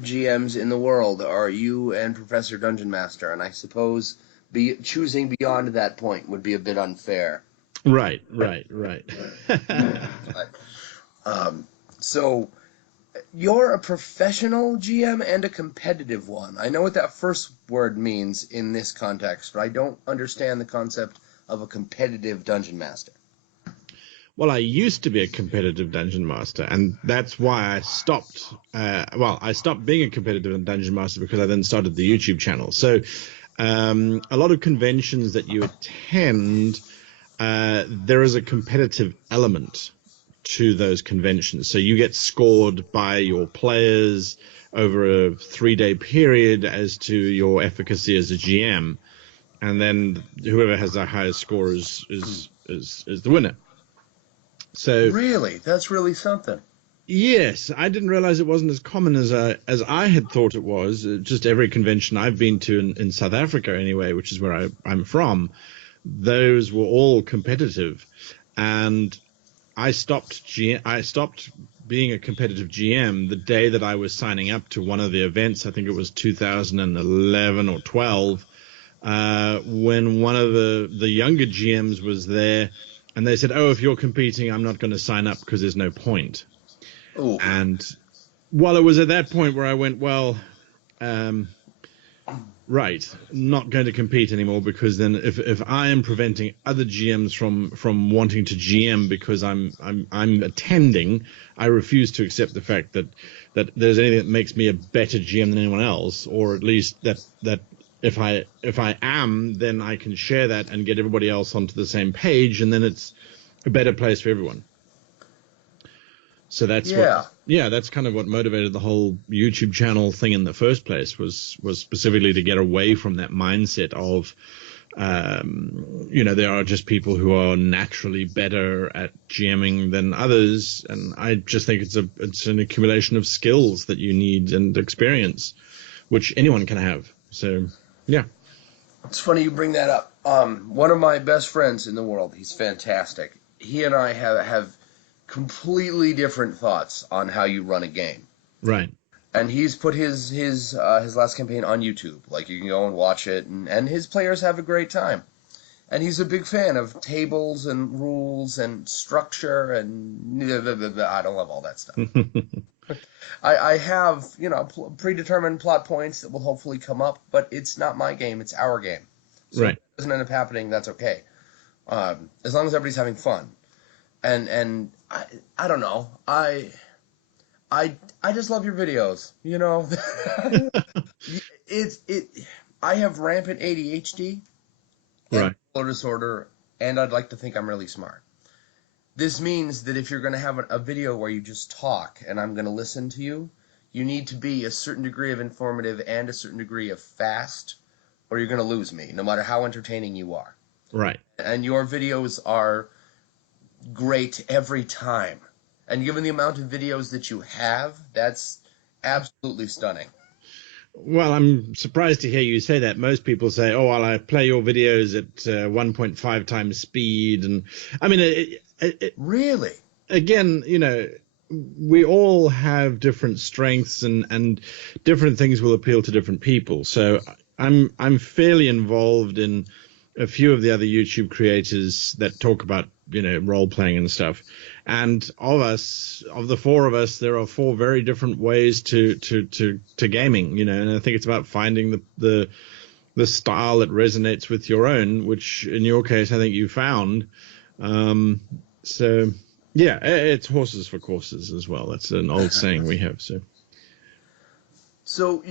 GMs in the world are you and Professor Dungeon Master, and I suppose choosing beyond that point would be a bit unfair. Right. But, so you're a professional GM and a competitive one. I know what that first word means in this context, but I don't understand the concept of a competitive Dungeon Master. Well, I used to be a competitive Dungeon Master, and that's why I stopped. I stopped being a competitive Dungeon Master because I then started the YouTube channel. So a lot of conventions that you attend, there is a competitive element to those conventions. So you get scored by your players over a 3-day period as to your efficacy as a GM, and then whoever has the highest score is the winner. So really, that's really something. yes, I didn't realize it wasn't as common as I had thought it was. Just every convention I've been to in South Africa, anyway, which is where I'm from, those were all competitive, and I stopped being a competitive GM the day that I was signing up to one of the events. I think it was 2011 or 12, when one of the younger GMs was there. And they said, "Oh, if you're competing, I'm not going to sign up because there's no point." Ooh. And well, it was at that point where I went, well, right, not going to compete anymore, because then if I am preventing other GMs from wanting to GM because I'm attending, I refuse to accept the fact that there's anything that makes me a better GM than anyone else, or at least that if I am, then I can share that and get everybody else onto the same page, and then it's a better place for everyone. So that's that's kind of what motivated the whole YouTube channel thing in the first place, was specifically to get away from that mindset of, there are just people who are naturally better at GMing than others, and I just think it's an accumulation of skills that you need and experience, which anyone can have. So, yeah. It's funny you bring that up. One of my best friends in the world, he's fantastic. He and I have completely different thoughts on how you run a game. Right. And he's put his last campaign on YouTube. Like, you can go and watch it, and his players have a great time. And he's a big fan of tables and rules and structure, and I don't love all that stuff. I have, predetermined plot points that will hopefully come up, but it's not my game, it's our game. So right. If it doesn't end up happening, that's okay. As long as everybody's having fun. And I don't know. I just love your videos, I have rampant ADHD and bipolar disorder, and I'd like to think I'm really smart. This means that if you're going to have a video where you just talk and I'm going to listen to you, you need to be a certain degree of informative and a certain degree of fast, or you're going to lose me, no matter how entertaining you are. Right. And your videos are great every time. And given the amount of videos that you have, that's absolutely stunning. Well, I'm surprised to hear you say that. Most people say, "Oh, well, I play your videos at 1.5 times speed," and I mean, really, again, we all have different strengths, and different things will appeal to different people. So I'm fairly involved in a few of the other YouTube creators that talk about role playing and stuff. And of the four of us, there are 4 very different ways to gaming, and I think it's about finding the style that resonates with your own, which in your case, I think you found. So yeah, it's horses for courses as well. That's an old saying we have. So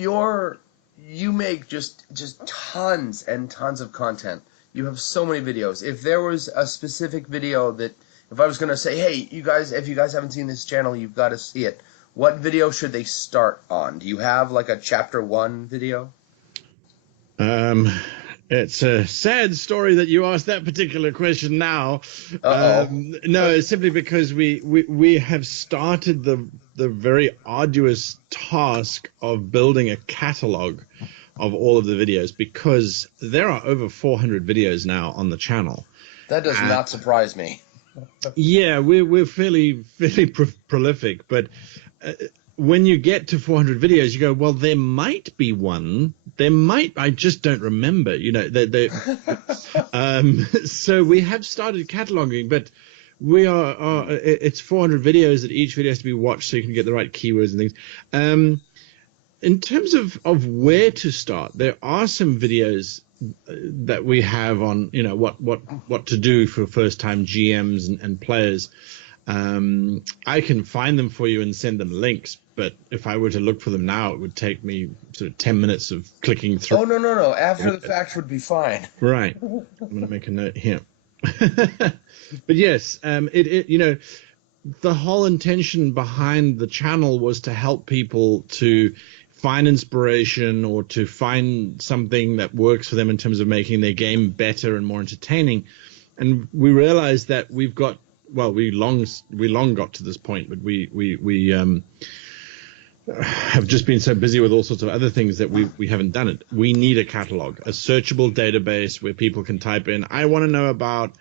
you make just tons and tons of content. You have so many videos. If there was a specific video that, if I was going to say, hey, you guys, if you guys haven't seen this channel, you've got to see it, what video should they start on? Do you have like a chapter 1 video? It's a sad story that you asked that particular question now. No, it's simply because we have started the very arduous task of building a catalog of all of the videos, because there are over 400 videos now on the channel. That does not surprise me. Yeah, we're fairly prolific, but when you get to 400 videos, you go, well, there might be one. I just don't remember. So we have started cataloging, but it's 400 videos that each video has to be watched so you can get the right keywords and things. In terms of where to start, there are some videos that we have on, what to do for first-time GMs and players. I can find them for you and send them links, but if I were to look for them now, it would take me sort of 10 minutes of clicking through. Oh, no. After the fact would be fine. Right. I'm going to make a note here. But yes, the whole intention behind the channel was to help people to find inspiration or to find something that works for them in terms of making their game better and more entertaining. And we realized that we long got to this point, but we have just been so busy with all sorts of other things that we haven't done it. We need a catalog, a searchable database where people can type in, I want to know about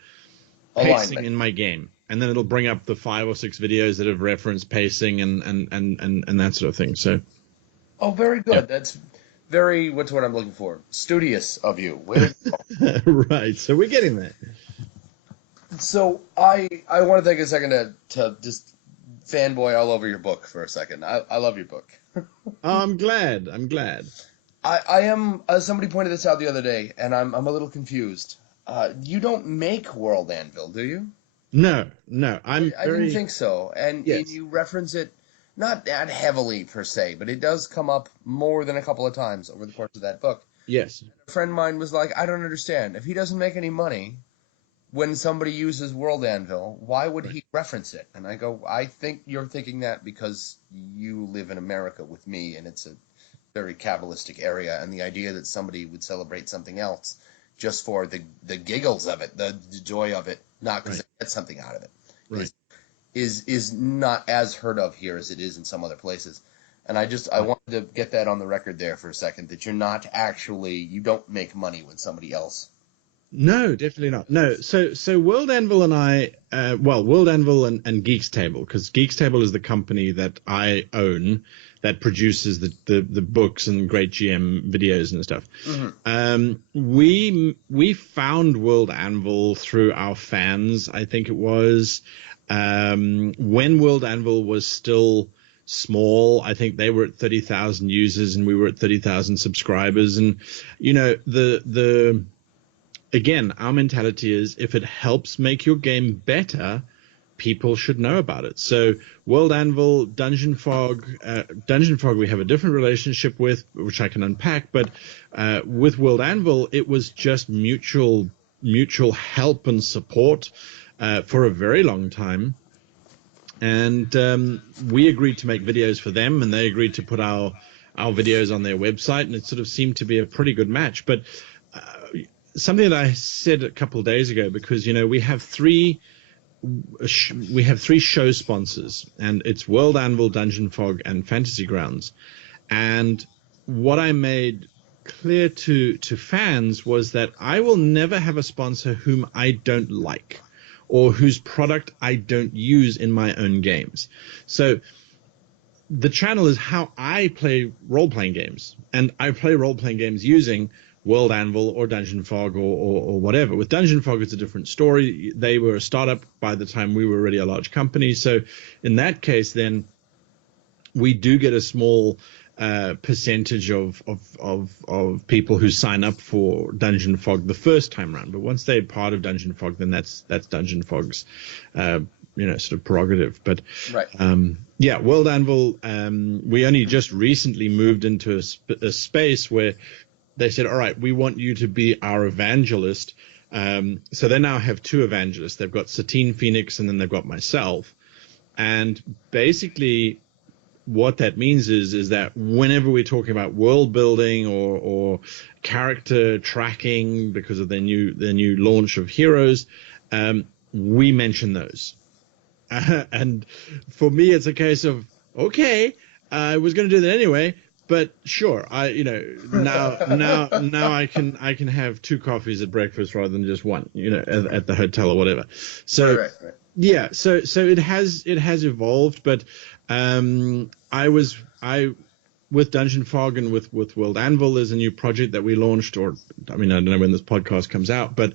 pacing in my game. And then it'll bring up the 5 or 6 videos that have referenced pacing and that sort of thing. So. Oh, very good. Yeah. That's very, what's what I'm looking for? Studious of you. Right. So we're getting there. So I want to take a second to just fanboy all over your book for a second. I love your book. I'm glad. I am, somebody pointed this out the other day, and I'm a little confused. You don't make World Anvil, do you? No. I didn't think so. And yes. You reference it not that heavily per se, but it does come up more than a couple of times over the course of that book. Yes. A friend of mine was like, I don't understand. If he doesn't make any money when somebody uses World Anvil, why would he reference it? And I go, I think you're thinking that because you live in America with me, and it's a very Kabbalistic area, and the idea that somebody would celebrate something else just for the giggles of it, the joy of it, not because they get something out of it, right. is not as heard of here as it is in some other places. And I wanted to get that on the record there for a second, that you don't make money when somebody else. No, definitely not. No, so World Anvil and I, World Anvil and Geeks Table, because Geeks Table is the company that I own that produces the books and great GM videos and stuff. Mm-hmm. We found World Anvil through our fans, I think it was, when World Anvil was still small. I think they were at 30,000 users and we were at 30,000 subscribers. And, again, our mentality is if it helps make your game better, people should know about it. So World Anvil, Dungeon Fog we have a different relationship with, which I can unpack. But with World Anvil, it was just mutual help and support for a very long time. And we agreed to make videos for them, and they agreed to put our videos on their website, and it sort of seemed to be a pretty good match. But something that I said a couple of days ago, because we have three show sponsors, and it's World Anvil, Dungeon Fog, and Fantasy Grounds. And what I made clear to fans was that I will never have a sponsor whom I don't like, or whose product I don't use in my own games. So the channel is how I play role-playing games, and I play role-playing games using World Anvil or Dungeon Fog or whatever. With Dungeon Fog, it's a different story. They were a startup by the time we were already a large company. So in that case, then we do get a small percentage of people who sign up for Dungeon Fog the first time around. But once they're part of Dungeon Fog, then that's Dungeon Fog's sort of prerogative. But right. World Anvil, we only just recently moved into a space where they said, all right, we want you to be our evangelist. So they now have 2 evangelists. They've got Satine Phoenix, and then they've got myself. And basically what that means is that whenever we're talking about world building or character tracking because of their new launch of Heroes, we mention those. And for me, it's a case of, okay, I was going to do that anyway. But sure, now I can have 2 coffees at breakfast rather than just one, at the hotel or whatever. So right. yeah, so it has evolved, but I with Dungeon Fog and with World Anvil, there's a new project that we launched, or I mean, I don't know when this podcast comes out, but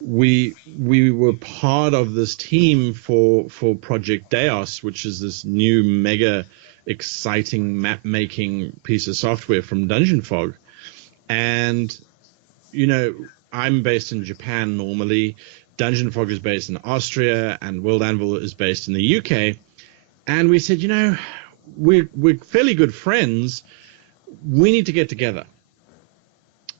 we were part of this team for Project Deos, which is this new mega exciting map making piece of software from Dungeon Fog. And I'm based in Japan normally. Dungeon Fog is based in Austria, and World Anvil is based in the UK. And we said, we're fairly good friends. We need to get together.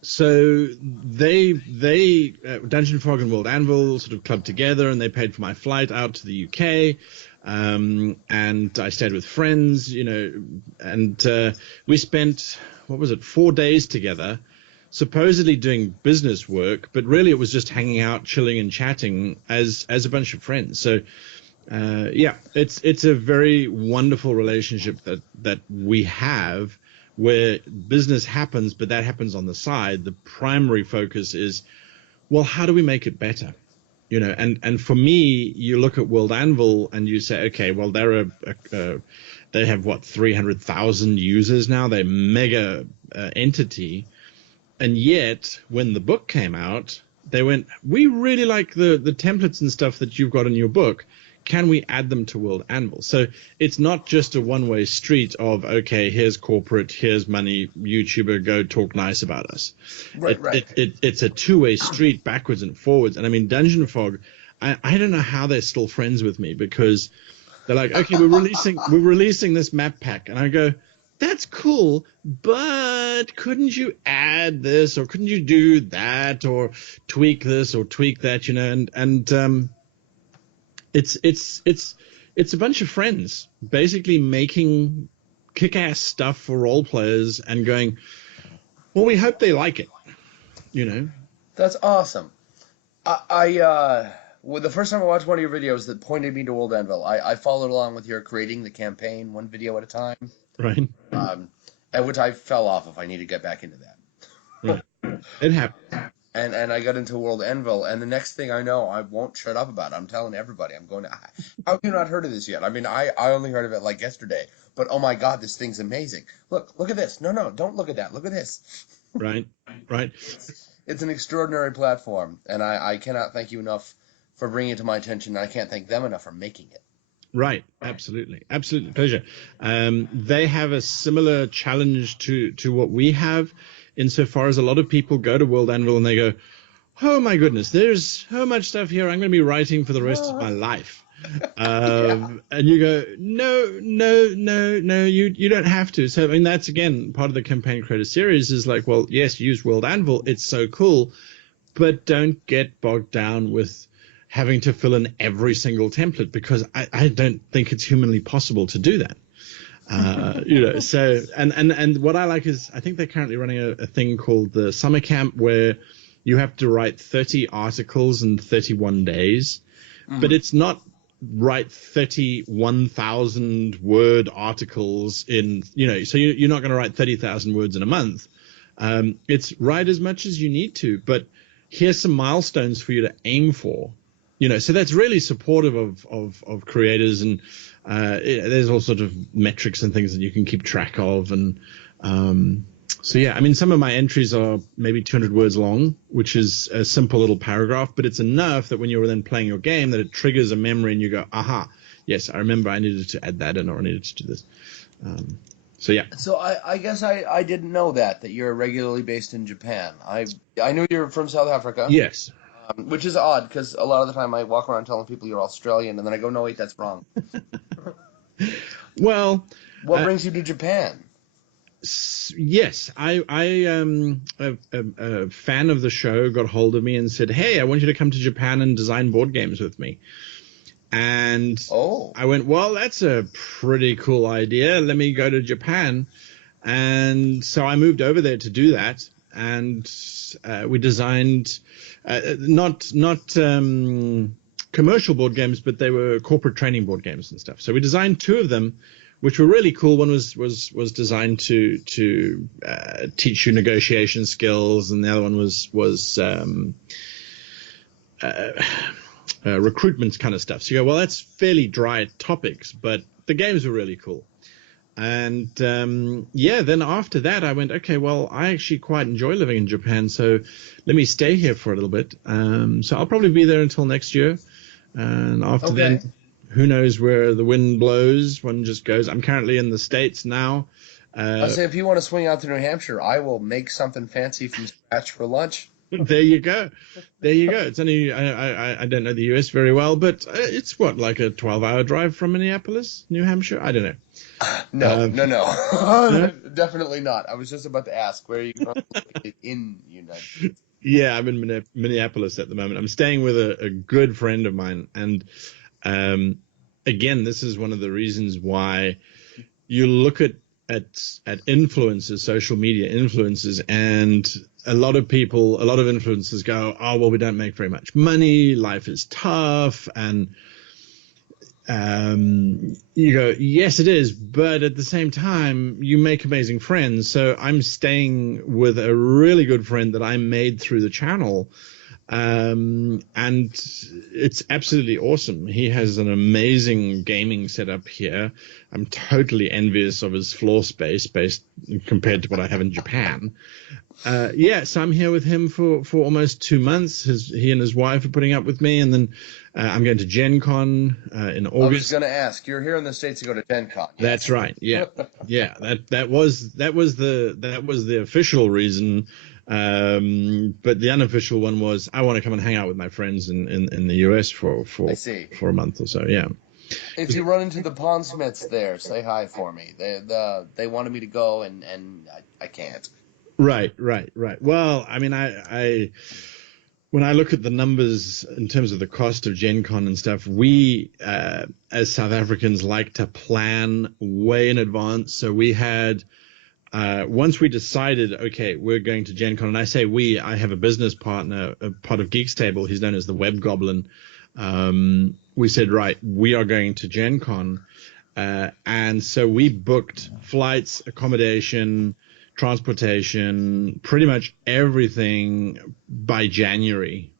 So they Dungeon Fog and World Anvil sort of clubbed together, and they paid for my flight out to the UK. And I stayed with friends, and we spent, 4 days together, supposedly doing business work, but really it was just hanging out, chilling and chatting as a bunch of friends. So it's a very wonderful relationship that we have, where business happens, but that happens on the side. The primary focus is, well, how do we make it better? And for me, you look at World Anvil and you say, okay, well, they have 300,000 users now. They're mega entity. And yet, when the book came out, they went, we really like the templates and stuff that you've got in your book. Can we add them to World Anvil? So it's not just a one-way street of, okay, here's corporate, here's money, YouTuber, go talk nice about us. Right. It's a two-way street, backwards and forwards. And I mean, Dungeon Fog, I don't know how they're still friends with me, because they're like, okay, we're releasing this map pack. And I go, that's cool, but couldn't you add this, or couldn't you do that, or tweak this or tweak that, and it's a bunch of friends basically making kick-ass stuff for role players and going, well, we hope they like it, That's awesome. Well, the first time I watched one of your videos that pointed me to World Anvil, I followed along with your creating the campaign one video at a time. Right. At which I fell off. If I need to get back into that. Right. It happens. And I got into World Anvil, and the next thing I know, I won't shut up about it. I'm telling everybody. I'm going to, how have you not heard of this yet? I mean, I only heard of it like yesterday, but oh my God, this thing's amazing. Look at this. No, don't look at that. Look at this. Right. It's an extraordinary platform, and I cannot thank you enough for bringing it to my attention, and I can't thank them enough for making it. Right. Absolutely pleasure. They have a similar challenge to what we have, insofar as a lot of people go to World Anvil and they go, oh my goodness, there's so much stuff here I'm going to be writing for the rest of my life. And you go, no, you don't have to. So I mean, that's again part of the Campaign Creator series, is like, well, yes, use World Anvil, it's so cool, but don't get bogged down with having to fill in every single template, because I don't think it's humanly possible to do that. So, and what I like is, I think they're currently running a thing called the Summer Camp, where you have to write 30 articles in 31 days, but it's not write 31,000 word articles in, so you're not going to write 30,000 words in a month. It's write as much as you need to, but here's some milestones for you to aim for. So that's really supportive of creators, and there's all sorts of metrics and things that you can keep track of. And so, yeah, I mean, some of my entries are maybe 200 words long, which is a simple little paragraph, but it's enough that when you're then playing your game, that it triggers a memory and you go, aha, yes, I remember I needed to add that in, or I needed to do this. So, yeah. So I guess I didn't know that you're regularly based in Japan. I knew you're from South Africa. Yes. Which is odd, because a lot of the time I walk around telling people you're Australian, and then I go, no, wait, that's wrong. Well, what brings you to Japan? Yes, a fan of the show got hold of me and said, hey, I want you to come to Japan and design board games with me. And I went, well, that's a pretty cool idea. Let me go to Japan. And so I moved over there to do that. And we designed not commercial board games, but they were corporate training board games and stuff. So we designed two of them, which were really cool. One was designed to teach you negotiation skills, and the other one was recruitment kind of stuff. So you go, well, that's fairly dry topics, but the games were really cool. And then after that, I went, okay, well, I actually quite enjoy living in Japan, so let me stay here for a little bit. So I'll probably be there until next year. And after then, who knows where the wind blows? One just goes. I'm currently in the States now. I say, if you want to swing out to New Hampshire, I will make something fancy from scratch for lunch. There you go. It's only I don't know the US very well, but it's what, like a 12-hour drive from Minneapolis, New Hampshire? I don't know. No. Definitely not. I was just about to ask, where are you going in the United States? Yeah, I'm in Minneapolis at the moment. I'm staying with a good friend of mine, and again, this is one of the reasons why you look at influencers, social media influencers, and a lot of influencers go, oh, well, we don't make very much money, life is tough, and you go, yes, it is, but at the same time, you make amazing friends. So I'm staying with a really good friend that I made through the channel, and it's absolutely awesome. He has an amazing gaming setup here. I'm totally envious of his floor space compared to what I have in Japan. So I'm here with him for almost 2 months. He and his wife are putting up with me, and then I'm going to Gen Con in August. I was going to ask, you're here in the States to go to Gen Con. Yes. That's right. Yeah. That was the official reason. But the unofficial one was I want to come and hang out with my friends in the US for a month or so. Yeah. If you run into the Pondsmiths there, say hi for me. They wanted me to go, and I can't. Right. Well, I mean, I when I look at the numbers in terms of the cost of Gen Con and stuff, we as South Africans like to plan way in advance. So we had once we decided, okay, we're going to Gen Con, and I say we, I have a business partner, a part of Geeks Table. He's known as the Web Goblin. We said, right, we are going to Gen Con. And so we booked flights, accommodation, transportation, pretty much everything by January.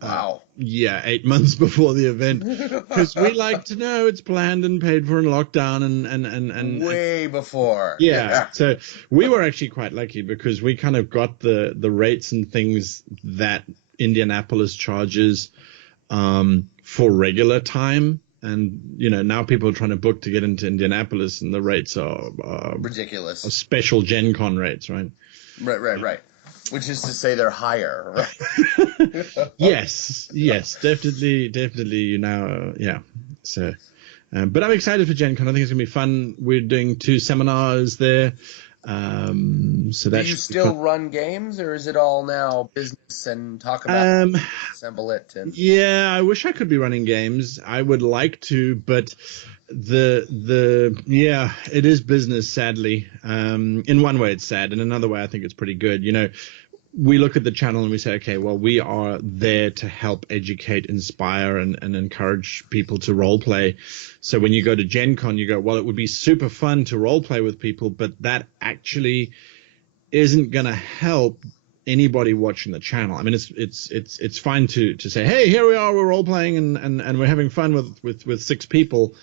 Wow. 8 months before the event, because we like to know it's planned and paid for in lockdown and way before. Yeah. So we were actually quite lucky because we kind of got the rates and things that Indianapolis charges for regular time. And, now people are trying to book to get into Indianapolis, and the rates are ridiculous. Special Gen Con rates, right? Right. Which is to say they're higher, right? Yes, definitely, yeah. So, but I'm excited for Gen Con. I think it's going to be fun. We're doing 2 seminars there. So that Do you still run games, or is it all now business and talk about assemble it? Yeah, I wish I could be running games. I would like to, but it is business, sadly. In one way it's sad, in another way I think it's pretty good. We look at the channel and we say, okay, well, we are there to help educate, inspire, and encourage people to role play. So when you go to Gen Con, you go, well, it would be super fun to role play with people, but that actually isn't going to help anybody watching the channel. I mean, it's fine to say, hey, here we are, we're role playing and we're having fun with 6 people.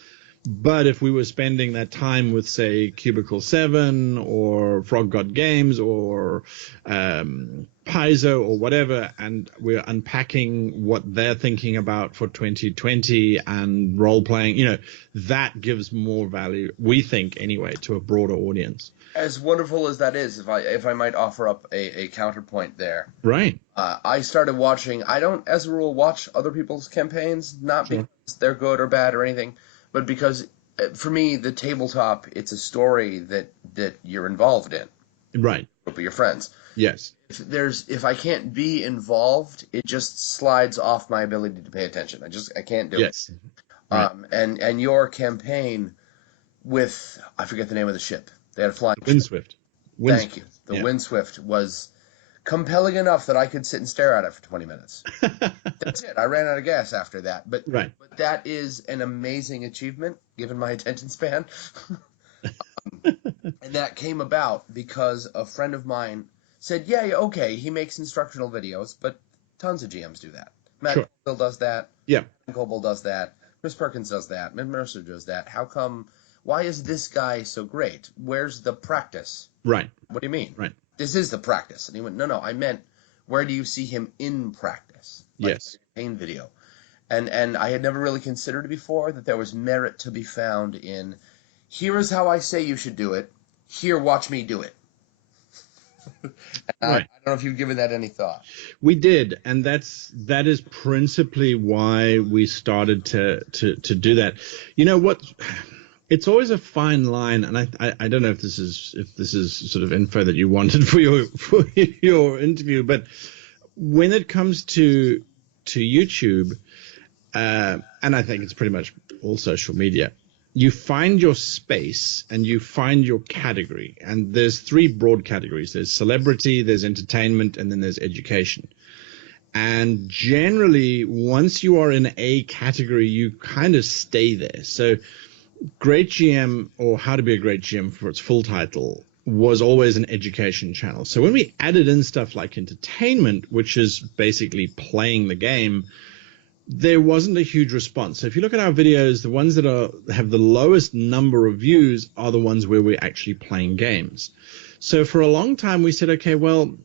But if we were spending that time with, say, Cubicle 7 or Frog God Games or Paizo or whatever, and we're unpacking what they're thinking about for 2020 and role-playing, that gives more value, we think anyway, to a broader audience. As wonderful as that is, if I might offer up a counterpoint there. Right. I started watching, I don't, as a rule, watch other people's campaigns, not because they're good or bad or anything, but because, for me, the tabletop, it's a story that you're involved in. Right. With your friends. Yes. If I can't be involved, it just slides off my ability to pay attention. I can't do it. Yes. Right. And your campaign with, I forget the name of the ship. They had a flying Windswift. Thank you. The Windswift was compelling enough that I could sit and stare at it for 20 minutes. That's it. I ran out of gas after that. But that is an amazing achievement, given my attention span. And that came about because a friend of mine said, yeah, okay, he makes instructional videos, but tons of GMs do that. Matt Sure. Bill does that. Yeah. Coble does that. Chris Perkins does that. Mick Mercer does that. How come? Why is this guy so great? Where's the practice? Right. What do you mean? Right. This is the practice. And he went, no, I meant, where do you see him in practice? Like Yes. pain video. And I had never really considered before that there was merit to be found in, here is how I say you should do it. Here, watch me do it. I Right. don't know if you've given that any thought. We did, and that is principally why we started to do that. You know what? It's always a fine line, and I don't know if this is sort of info that you wanted for your interview, but when it comes to YouTube, and I think it's pretty much all social media, you find your space and you find your category. And there's three broad categories. There's celebrity, there's entertainment, and then there's education. And generally, once you are in a category, you kind of stay there. So Great GM, or How to Be a Great GM for its full title, was always an education channel. So when we added in stuff like entertainment, which is basically playing the game, there wasn't a huge response. So if you look at our videos, the ones that have the lowest number of views are the ones where we're actually playing games. So for a long time, we said, okay, well,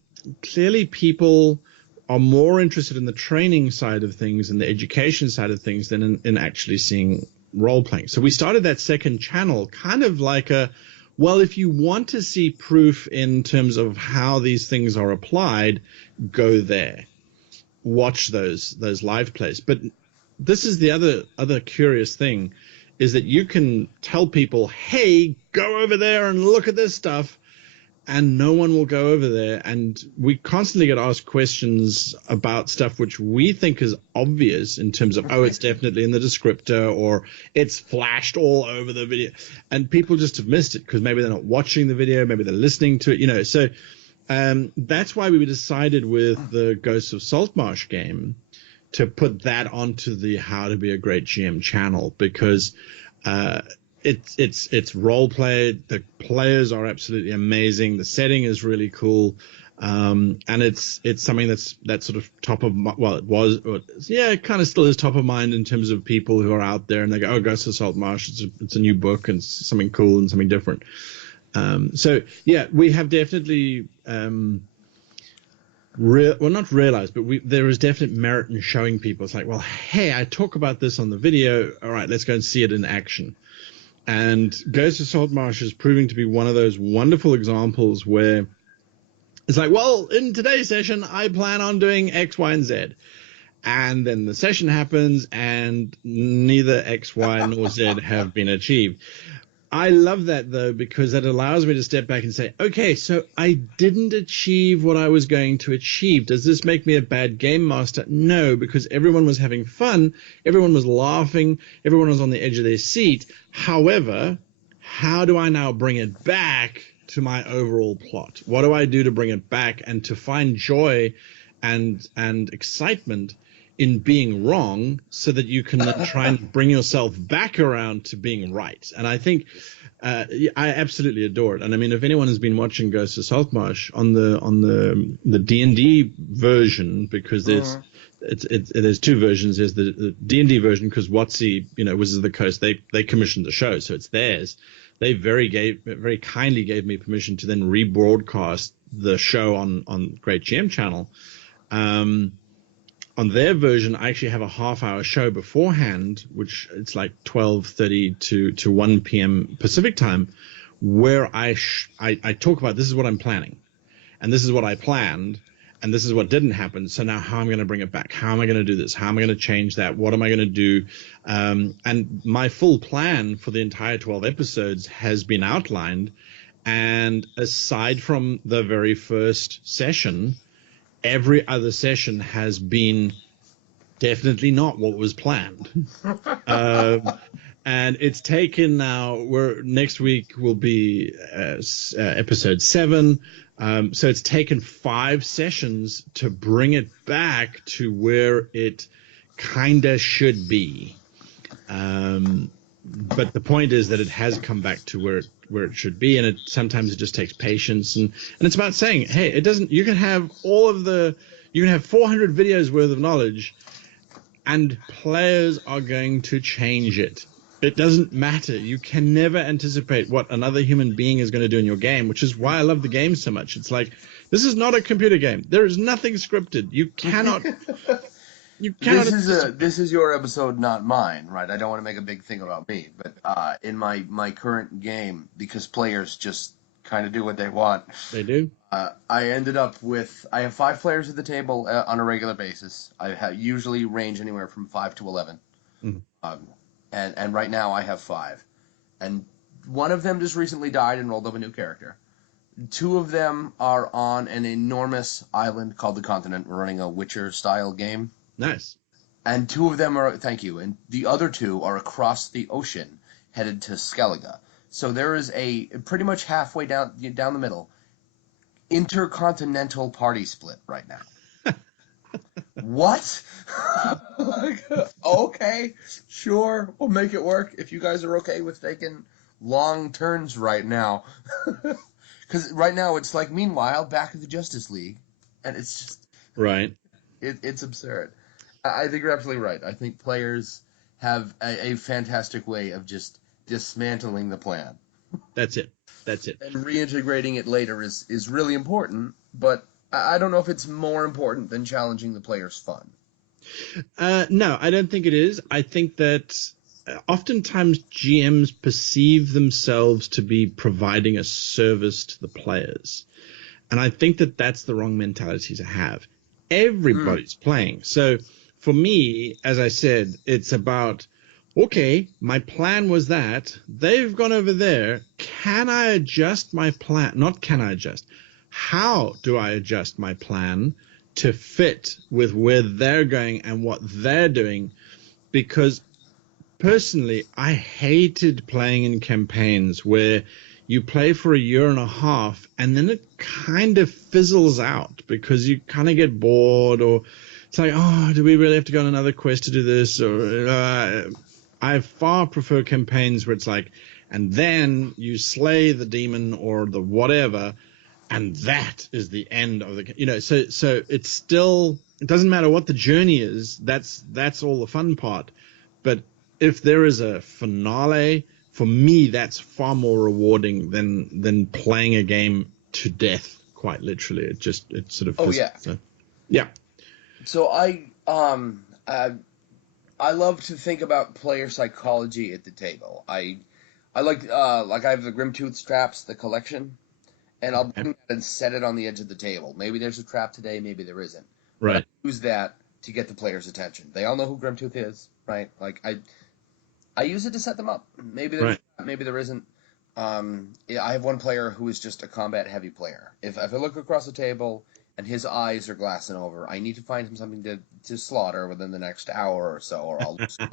clearly people are more interested in the training side of things and the education side of things than in actually seeing role playing. So we started that second channel kind of like well, if you want to see proof in terms of how these things are applied, go there. Watch those live plays. But this is the other curious thing, is that you can tell people, hey, go over there and look at this stuff, and no one will go over there. And we constantly get asked questions about stuff which we think is obvious in terms of, oh, it's definitely in the descriptor, or it's flashed all over the video, and people just have missed it because maybe they're not watching the video, maybe they're listening to it, so that's why we decided with the Ghosts of Saltmarsh game to put that onto the How to Be a Great GM channel, because it's role play. The players are absolutely amazing. The setting is really cool, and it's something that's sort of top of it kind of still is top of mind in terms of people who are out there and they go, oh, Ghosts of Saltmarsh, it's a new book and it's something cool and something different. So yeah, we have definitely not realized, but there is definite merit in showing people. It's like, well, hey, I talk about this on the video. All right, let's go and see it in action. And Ghost of Saltmarsh is proving to be one of those wonderful examples where it's like, well, in today's session, I plan on doing X, Y, and Z. And then the session happens and neither X, Y, nor Z have been achieved. I love that, though, because it allows me to step back and say, okay, so I didn't achieve what I was going to achieve. Does this make me a bad game master? No, because everyone was having fun. Everyone was laughing. Everyone was on the edge of their seat. However, how do I now bring it back to my overall plot? What do I do to bring it back and to find joy and excitement in being wrong, so that you can then try and bring yourself back around to being right? And I think I absolutely adore it. And I mean, if anyone has been watching Ghost of Saltmarsh on the D&D version, because there's two versions. There's the D&D version because WotC, Wizards of the Coast, they commissioned the show, so it's theirs. They very kindly gave me permission to then rebroadcast the show on Great GM channel. On their version, I actually have a half-hour show beforehand, which it's like 12:30 to 1 p.m. Pacific time, where I talk about, this is what I'm planning, and this is what I planned, and this is what didn't happen. So now how am I going to bring it back? How am I going to do this? How am I going to change that? What am I going to do? And my full plan for the entire 12 episodes has been outlined. And aside from the very first session, every other session has been definitely not what was planned. And it's taken now, next week will be episode 7. So it's taken 5 sessions to bring it back to where it kind of should be. But the point is that it has come back to where it should be, and sometimes it just takes patience, and it's about saying, hey, you can have 400 videos worth of knowledge, and players are going to change it. It doesn't matter. You can never anticipate what another human being is going to do in your game, which is why I love the game so much. It's like, this is not a computer game. There is nothing scripted. You cannot. This is your episode, not mine, right? I don't want to make a big thing about me, but in my current game, because players just kind of do what they want. They do. I ended up with I have 5 players at the table on a regular basis. Usually range anywhere from 5 to 11, and right now I have 5, and one of them just recently died and rolled up a new character. 2 of them are on an enormous island called the Continent. We're running a Witcher style game. Nice. And 2 of them are, thank you, and the other 2 are across the ocean, headed to Skellige. So there is a pretty much halfway down the middle, intercontinental party split right now. What? Okay, sure, we'll make it work if you guys are okay with taking long turns right now. Because right now it's like, meanwhile, back at the Justice League, and it's just right. It's absurd. I think you're absolutely right. I think players have a fantastic way of just dismantling the plan. That's it. And reintegrating it later is really important, but I don't know if it's more important than challenging the player's fun. No, I don't think it is. I think that oftentimes GMs perceive themselves to be providing a service to the players. And I think that that's the wrong mentality to have. Everybody's playing. So for me, as I said, it's about, okay, my plan was that. They've gone over there. Can I adjust my plan? Not can I adjust. How do I adjust my plan to fit with where they're going and what they're doing? Because personally, I hated playing in campaigns where you play for a year and a half and then it kind of fizzles out because you kind of get bored, or it's like, oh, do we really have to go on another quest to do this? Or I far prefer campaigns where it's like, and then you slay the demon or the whatever, and that is the end of the, so it's still, it doesn't matter what the journey is. That's all the fun part. But if there is a finale, for me, that's far more rewarding than playing a game to death, quite literally. It sort of. Oh, yeah. So, yeah. So I love to think about player psychology at the table. I like I have the Grimtooth traps, the collection, and I'll bring that and set it on the edge of the table. Maybe there's a trap today, maybe there isn't. Right. But I use that to get the player's attention. They all know who Grimtooth is, right? Like I use it to set them up. Maybe there's maybe there isn't. I have one player who is just a combat heavy player. If I look across the table and his eyes are glassing over, I need to find him something to slaughter within the next hour or so, or I'll lose him.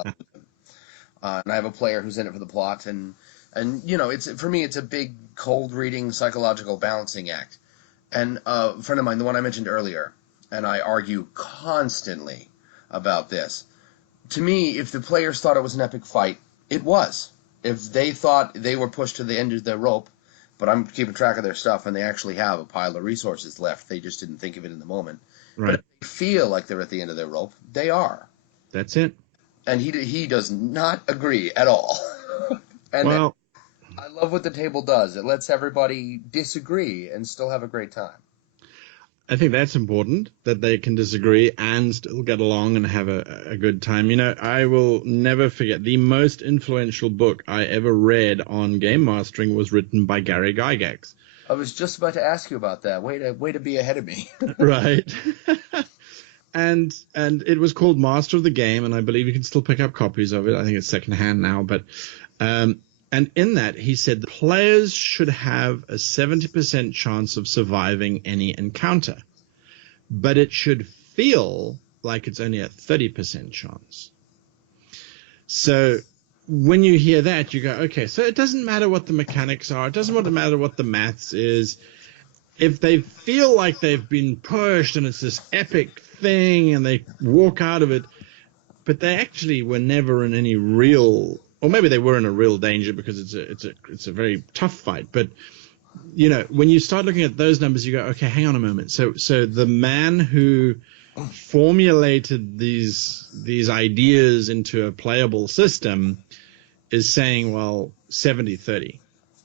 And I have a player who's in it for the plot, and it's for me it's a big cold reading psychological balancing act. And a friend of mine, the one I mentioned earlier, and I argue constantly about this. To me, if the players thought it was an epic fight, it was. If they thought they were pushed to the end of their rope, but I'm keeping track of their stuff and they actually have a pile of resources left, they just didn't think of it in the moment. Right. But if they feel like they're at the end of their rope, they are. That's it. And he does not agree at all. And well, I love what the table does. It lets everybody disagree and still have a great time. I think that's important, that they can disagree and still get along and have a good time. I will never forget the most influential book I ever read on game mastering was written by Gary Gygax. I was just about to ask you about that. Way to be ahead of me. Right. And it was called Master of the Game, and I believe you can still pick up copies of it. I think it's secondhand now, but and in that, he said the players should have a 70% chance of surviving any encounter, but it should feel like it's only a 30% chance. So when you hear that, you go, okay, so it doesn't matter what the mechanics are. It doesn't matter what the maths is. If they feel like they've been pushed and it's this epic thing and they walk out of it, but they actually were never in any real, or maybe they were in a real danger because it's a very tough fight. But when you start looking at those numbers, you go, okay, hang on a moment. So the man who formulated these ideas into a playable system is saying, well, 70-30.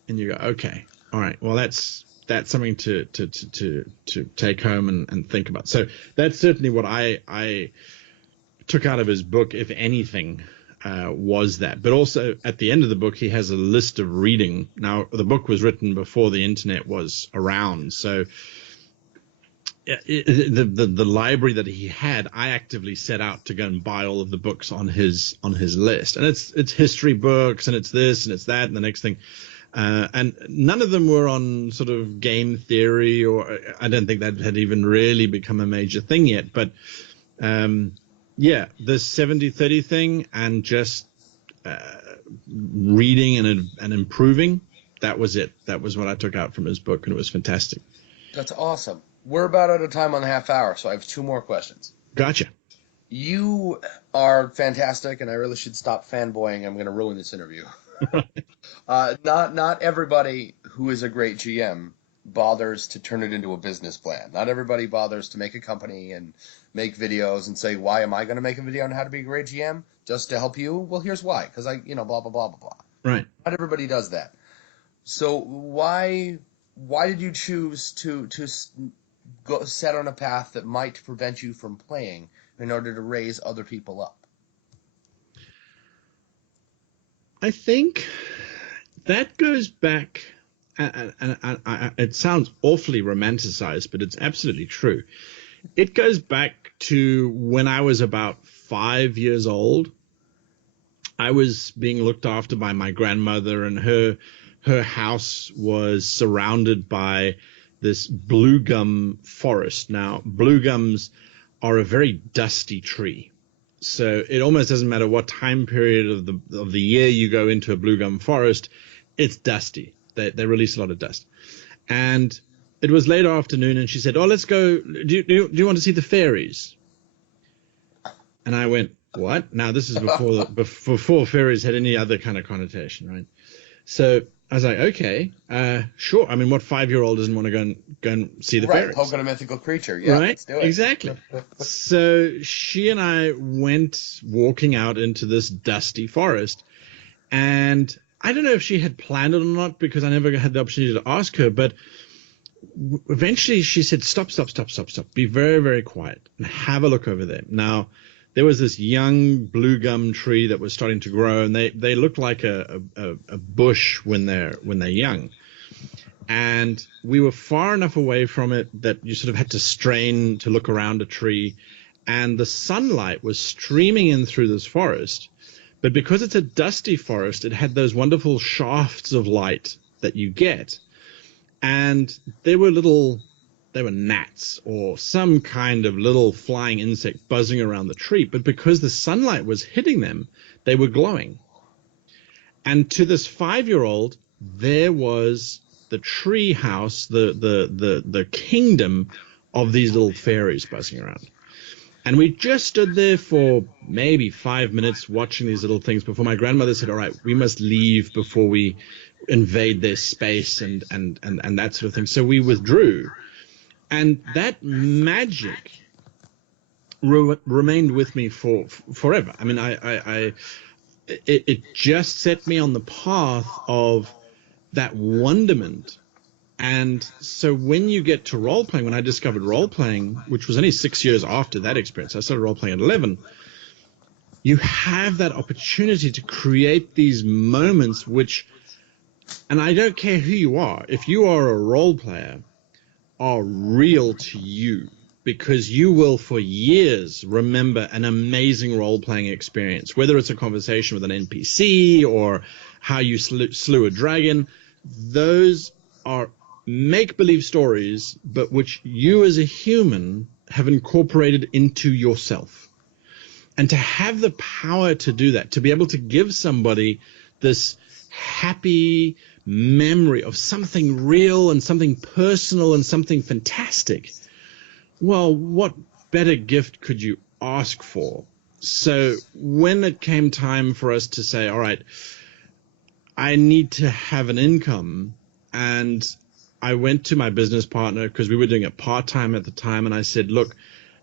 And you go, okay, all right, well, that's something to take home and think about. So that's certainly what I took out of his book, if anything, was that. But also at the end of the book, he has a list of reading. Now, the book was written before the internet was around, so the library that he had, I actively set out to go and buy all of the books on his list, and it's history books, and it's this and it's that and the next thing, and none of them were on sort of game theory, or I don't think that had even really become a major thing yet. But yeah, the 70-30 thing and just reading and improving, that was it. That was what I took out from his book, and it was fantastic. That's awesome. We're about out of time on the half hour, so I have 2 more questions. Gotcha. You are fantastic, and I really should stop fanboying. I'm going to ruin this interview. Not everybody who is a great GM bothers to turn it into a business plan. Not everybody bothers to make a company and make videos and say, why am I going to make a video on how to be a great GM? Just to help you? Well, here's why. Because blah, blah, blah, blah, blah. Right. Not everybody does that. So why did you choose to go set on a path that might prevent you from playing in order to raise other people up? I think that goes back, and it sounds awfully romanticized, but it's absolutely true. It goes back to when I was about 5 years old. I was being looked after by my grandmother, and her house was surrounded by this blue gum forest. Now, blue gums are a very dusty tree. So it almost doesn't matter what time period of the year you go into a blue gum forest, it's dusty. They release a lot of dust. And it was late afternoon, and she said, "Oh, let's go. Do you want to see the fairies?" And I went, "What?" Now, this is before fairies had any other kind of connotation, right? So I was like, okay, sure. I mean, what 5-year-old doesn't want to go and see the fairies? Right, poke at a mythical creature. Yeah, right? Let's do it. Exactly. So she and I went walking out into this dusty forest, and I don't know if she had planned it or not, because I never had the opportunity to ask her, but eventually she said, stop. Be very, very quiet and have a look over there. Now, there was this young blue gum tree that was starting to grow, and they look like a bush when they're young. And we were far enough away from it that you sort of had to strain to look around a tree, and the sunlight was streaming in through this forest. But because it's a dusty forest, it had those wonderful shafts of light that you get. And they were gnats or some kind of little flying insect buzzing around the tree. But because the sunlight was hitting them, they were glowing. And to this 5-year-old, there was the tree house, the kingdom of these little fairies buzzing around. And we just stood there for maybe 5 minutes watching these little things before my grandmother said, all right, we must leave before we invade their space and that sort of thing. So we withdrew. And that magic remained with me forever. I mean, it just set me on the path of that wonderment. And so when you get to role-playing, when I discovered role-playing, which was only 6 years after that experience, I started role-playing at 11, you have that opportunity to create these moments which, and I don't care who you are, if you are a role player, are real to you, because you will for years remember an amazing role-playing experience, whether it's a conversation with an NPC or how you slew a dragon. Those are make-believe stories, but which you as a human have incorporated into yourself. And to have the power to do that, to be able to give somebody this happy memory of something real and something personal and something fantastic, well, what better gift could you ask for? So when it came time for us to say, all right, I need to have an income, and I went to my business partner, because we were doing it part-time at the time, and I said, look,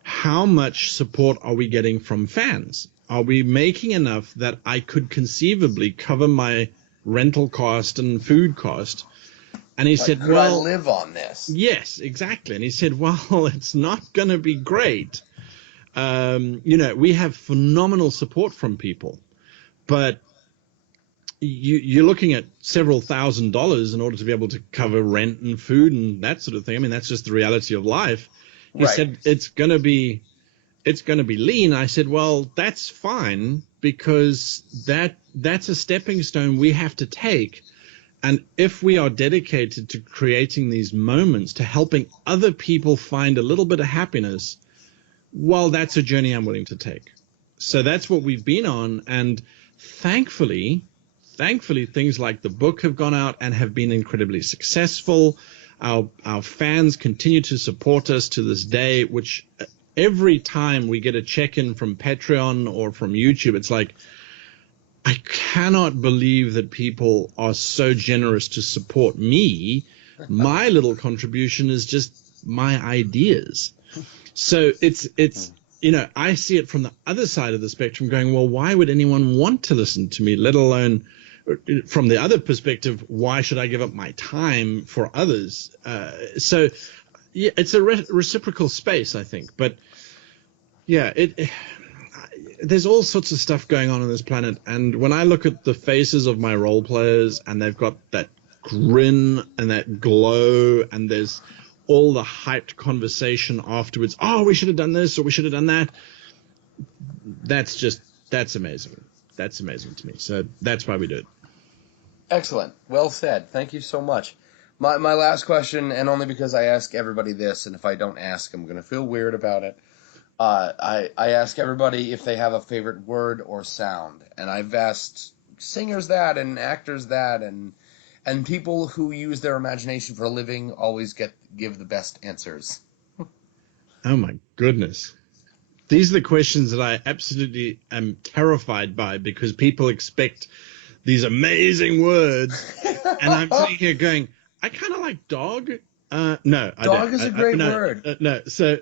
how much support are we getting from fans? Are we making enough that I could conceivably cover my rental cost and food cost? And he said, could I well, live on this? yes, exactly. And he said, well, it's not going to be great. We have phenomenal support from people, but you're looking at several $1,000s in order to be able to cover rent and food and that sort of thing. I mean, that's just the reality of life. He said, it's going to be lean. I said, well, that's fine, because that's a stepping stone we have to take. And if we are dedicated to creating these moments, to helping other people find a little bit of happiness, well, that's a journey I'm willing to take. So that's what we've been on. And thankfully, things like the book have gone out and have been incredibly successful. Our fans continue to support us to this day, which every time we get a check-in from Patreon or from YouTube, it's like, I cannot believe that people are so generous to support me. My little contribution is just my ideas. So it's I see it from the other side of the spectrum going, well, why would anyone want to listen to me, let alone from the other perspective, why should I give up my time for others? So yeah, it's a reciprocal space, I think. But yeah, there's all sorts of stuff going on this planet. And when I look at the faces of my role players and they've got that grin and that glow, and there's all the hyped conversation afterwards, oh, we should have done this or we should have done that. That's amazing. That's amazing to me. So that's why we do it. Excellent. Well said. Thank you so much. My last question, and only because I ask everybody this, and if I don't ask, I'm going to feel weird about it. I ask everybody if they have a favorite word or sound, and I've asked singers that, and actors that, and people who use their imagination for a living always give the best answers. Oh my goodness. These are the questions that I absolutely am terrified by, because people expect these amazing words, and I'm sitting here going, I kind of like dog. No, I don't. Dog is a great word. No, so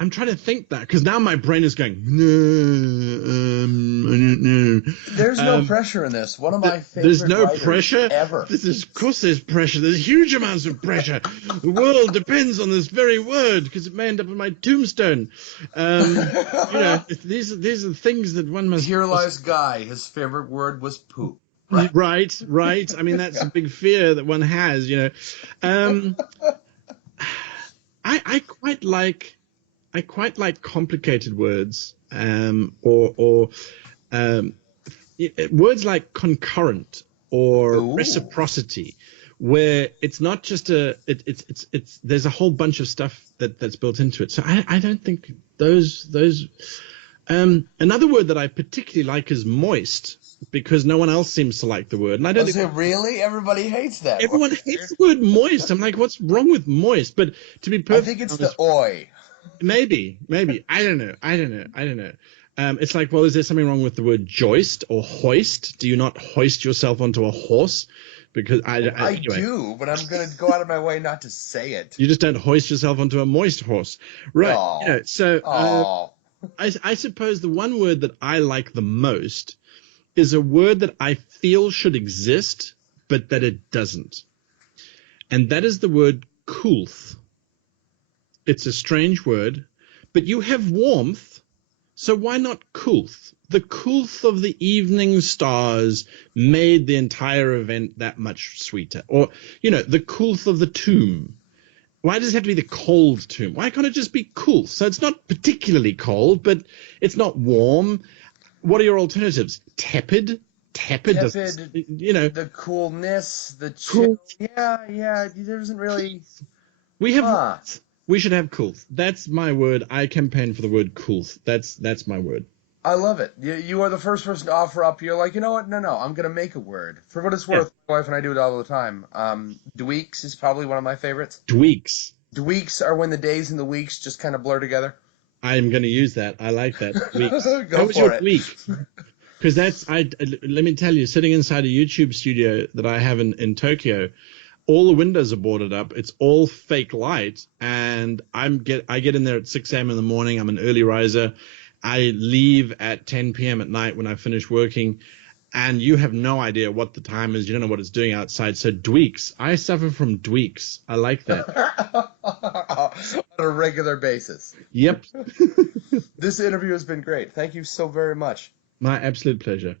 I'm trying to think that, because now my brain is going, I don't know. There's no pressure in this. One of my favorite There's no writers pressure ever. Of course there's pressure. There's huge amounts of pressure. The world depends on this very word, because it may end up on my tombstone. These are things that one must. Here lies Guy. His favorite word was poop. Right. I mean, that's a big fear that one has. I quite like complicated words, or words like concurrent or reciprocity, where it's not just there's a whole bunch of stuff that's built into it. So I don't think those. Another word that I particularly like is moist, because no one else seems to like the word. And I don't think really? Everybody hates that. Everyone hates the word moist. I'm like, what's wrong with moist? But to be perfect, I think it's the oi. Maybe. I don't know. It's like, well, is there something wrong with the word joist or hoist? Do you not hoist yourself onto a horse? Because I do, but I'm going to go out of my way not to say it. You just don't hoist yourself onto a moist horse, right? I suppose the one word that I like the most is a word that I feel should exist, but that it doesn't. And that is the word coolth. It's a strange word, but you have warmth, so why not coolth? The coolth of the evening stars made the entire event that much sweeter. Or, the coolth of the tomb. Why does it have to be the cold tomb? Why can't it just be cool? So it's not particularly cold, but it's not warm. What are your alternatives? Tepid? The coolness, the chill. Cool. Yeah. There isn't really. We should have cool. That's my word. I campaign for the word cool. That's my word. I love it. You are the first person to offer up. You're like, you know what? No, I'm going to make a word. For what it's worth, my wife and I do it all the time. Dweeks is probably one of my favorites. Dweeks are when the days and the weeks just kind of blur together. I'm going to use that. I like that. Dweeks. Go for it. Week? Because let me tell you, sitting inside a YouTube studio that I have in Tokyo, all the windows are boarded up. It's all fake light, and I get in there at 6 a.m. in the morning. I'm an early riser. I leave at 10 p.m. at night when I finish working, and you have no idea what the time is. You don't know what it's doing outside. So dweeks. I suffer from dweeks. I like that. On a regular basis. Yep. This interview has been great. Thank you so very much. My absolute pleasure.